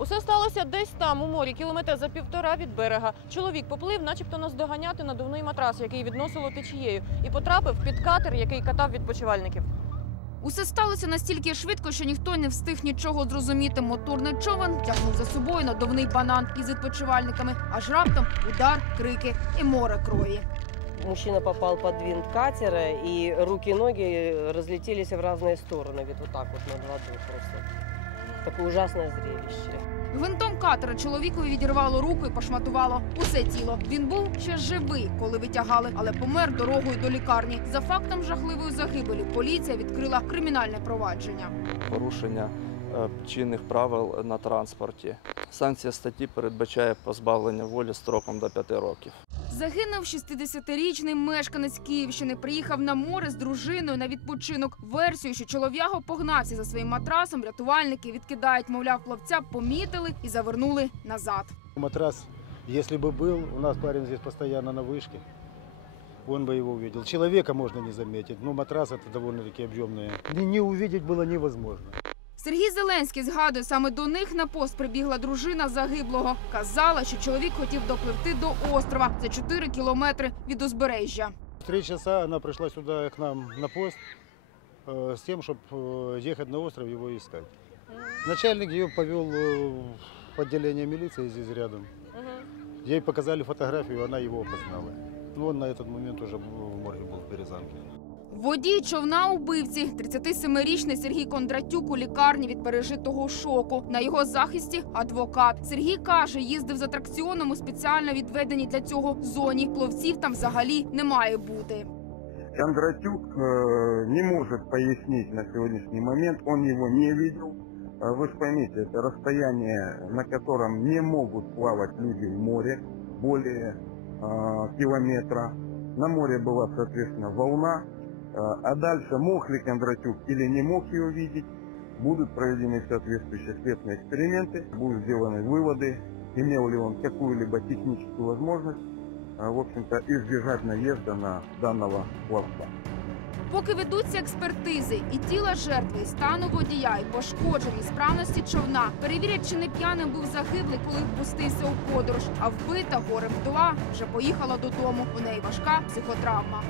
Усе сталося десь там, у морі, кілометр за півтора від берега. Чоловік поплив, начебто наздоганяти надувний матрас, який відносило течією, і потрапив під катер, який катав відпочивальників. Усе сталося настільки швидко, що ніхто не встиг нічого зрозуміти. Моторний човен тягнув за собою надувний банан із відпочивальниками. Аж раптом удар, крики і море крові. Мужчина попал под винт катера, и руки и ноги разлетелись в разные стороны. Ведь вот так вот над водой просто. Такое ужасное зрелище. Гвинтом катера чоловікові відірвало руку і пошматувало усе тіло. Він був ще живий, коли витягали, але помер дорогою до лікарні. За фактом жахливої загибелі поліція відкрила кримінальне провадження. порушення е, чинних правил на транспорті. Санкція статті передбачає позбавлення волі строком до 5 років. Загинув 60-річний мешканець Київщини. Приїхав на море з дружиною на відпочинок. Версію, що чолов'яго погнався за своїм матрасом, рятувальники відкидають, мовляв, плавця помітили і завернули назад. Матрас, если бы был, у нас парень здесь постоянно на вышке, он бы его увидел. Человека можно не заметить, но матрас это довольно-таки объемный. Не, не увидеть было невозможно. Сергій Зеленський згадує, саме до них на пост прибігла дружина загиблого. Казала, що чоловік хотів допливти до острова за 4 кілометри від узбережжя. В три часа она пришла сюда к нам на пост э, с тем, чтобы ехать на остров его искать. Начальник ее повел э, в отделение милиции здесь рядом. Ей показали фотографию, она его опознала. Ну, он на этот момент уже в морге был в Березанке. Водій човна убивці, 37-річний Сергій Кондратюк у лікарні від пережитого шоку. На його захисті адвокат. Сергій каже, їздив з атракціоном у спеціально відведеній для цього зоні. Пловців там взагалі не має бути. Кондратюк э, не может пояснить на сегодняшний момент, он его не видел. Э, Вы же поймите, это расстояние, на котором не могут плавать люди в море, более э, километра. На море была, соответственно, волна. Э, А дальше мог ли Кондратюк или не мог ее видеть, будут проведены соответствующие следственные эксперименты, будут сделаны выводы, имел ли он какую-либо техническую возможность э, в общем-то, избежать наезда на данного пловца. Поки ведуться експертизи і тіла жертви, і стану водія, і пошкоджені справності човна, перевірять, чи не п'яним був загиблий, коли впустився у подорож. А вбита горем вдова вже поїхала додому. У неї важка психотравма.